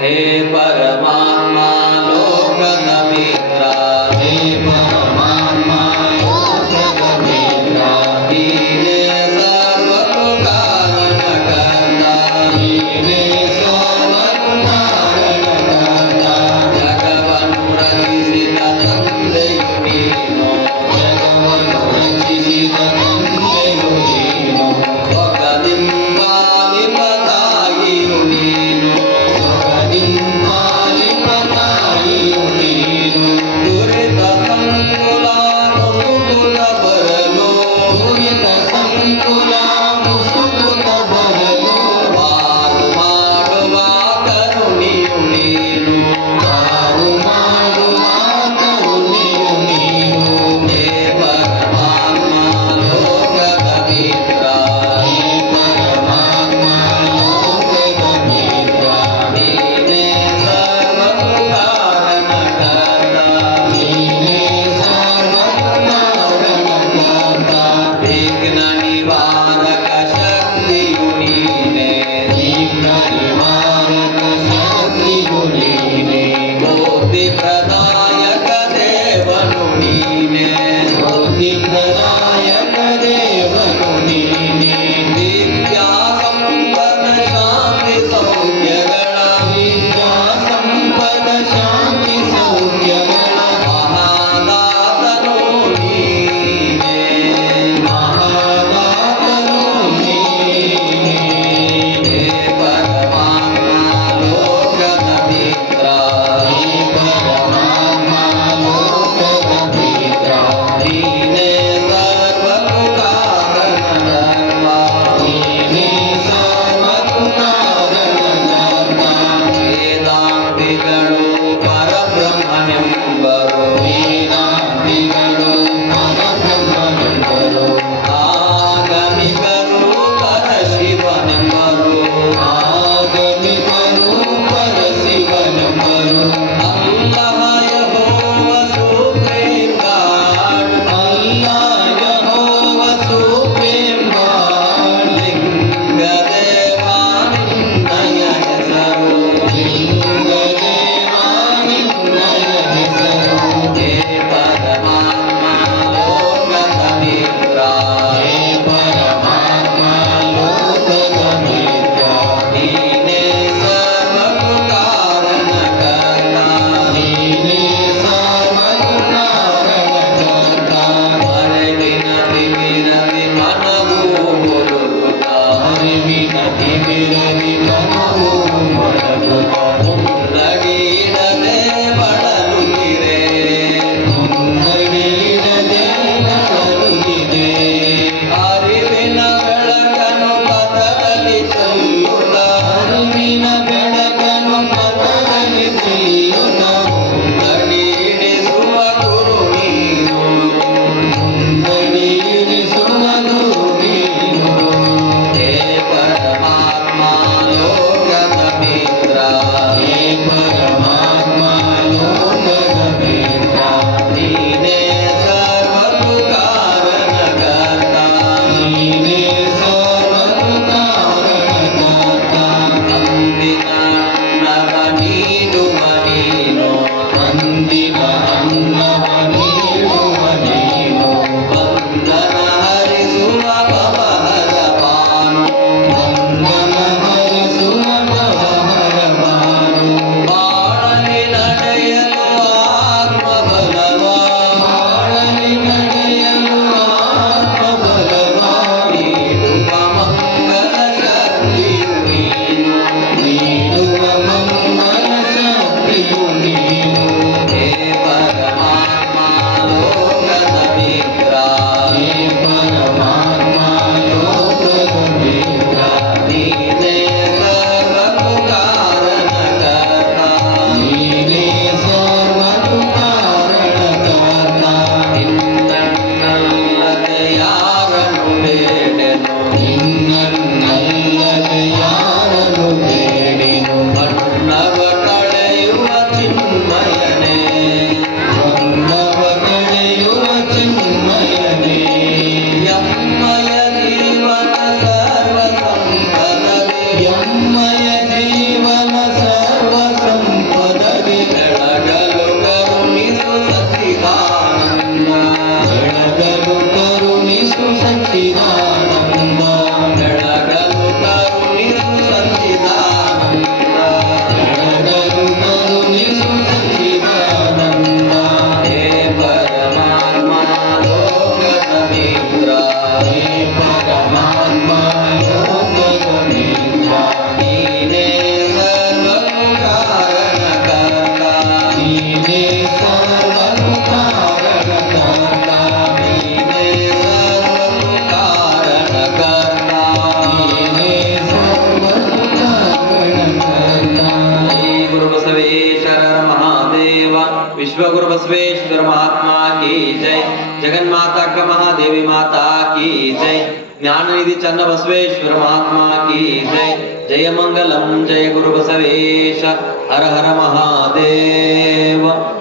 हे परमा Nani Vani. विश्वगुरु Basaveshwar महात्मा की जय। जगन्माता का महादेवी माता की जय। ज्ञान निधि चन्न बसवेश्वर महात्मा की जय। जय मंगलम, जय गुरु बसवेश हर हर महादेव।